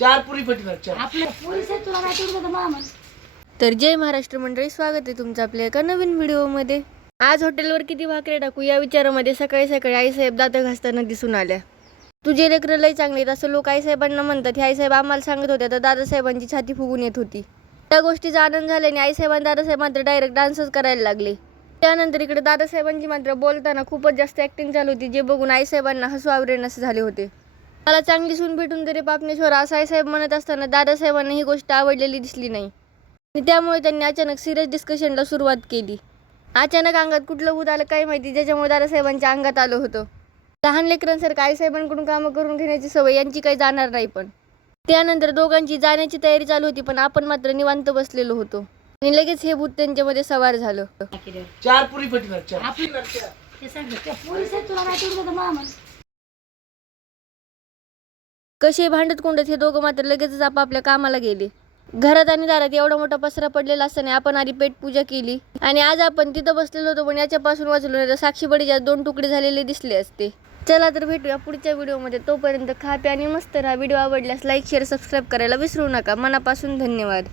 चार पुरी पटणार चार. आपल्या पोलीस आहे, तुला काय तुझं मामा. तर जय महाराष्ट्र मंडळी, स्वागत आहे तुमचं आपल्या एका नवीन व्हिडिओमध्ये. आज हॉटेलवर किती भाकरी टाकू या विचारामध्ये सकाळी सकाळी आईसाहेब दात घासताना दिसून आल्या. तुझे लेकरं लय चांगले आहेत असं लोक आईसाहेबांना म्हणतात. हे आईसाहेब आम्हाला सांगत होत्या तर दादासाहेबांची छाती फुगून येत होती. त्या गोष्टीचा आनंद झाल्याने आईसाहेब आणि दादासाहेब मात्र डायरेक्ट डान्सच करायला लागले. त्यानंतर इकडे दादासाहेबांची मात्र बोलताना खूपच जास्त ॲक्टिंग चालू होती, जे बघून आईसाहेबांना हसू आवरेनसे झाले होते. मला चांगली सून भेटून तरी पापणेश्वर असं आईसाहेब म्हणत असताना दादासाहेबांना ही गोष्ट आवडलेली दिसली नाही आणि त्यामुळे त्यांनी अचानक सिरियस डिस्कशनला सुरुवात केली. अचानक अंगात कुठलं भूत आलं काय माहिती, ज्याच्यामुळे दादासाहेबांच्या अंगात आलं होतं. लहान लेकरांसारखं आईसाहेबांकडून कामं करून घेण्याची सवय यांची काही जाणार नाही. पण त्यानंतर दोघांची जाण्याची तयारी चालू होती, पण आपण मात्र निवांत बसलेलो होतो आणि लगेच हे भूत त्यांच्यामध्ये सवार झालं. चार पुरी पटणार चार. आपल्या ते सांगत त्या पोलीस आहे, तुला काय तुझं मामा. कसे भांडत कोंडत हे दोघं मात्र लगेचच आपापल्या कामाला गेले. घरात आणि दारात एवढा मोठा पसरा पडलेला असताना आपण आधी पेट पूजा केली आणि आज आपण तिथं बसलेलो होतो, पण याच्यापासून वाचलो नाही तर साक्षी बडीच्या 2 तुकडे झालेले दिसले असते. चला तर भेटूया पुढच्या व्हिडिओमध्ये. तोपर्यंत खा प्या आणि मस्त राहा. व्हिडिओ आवडल्यास लाईक शेअर सबस्क्राईब करायला विसरू नका. मनापासून धन्यवाद.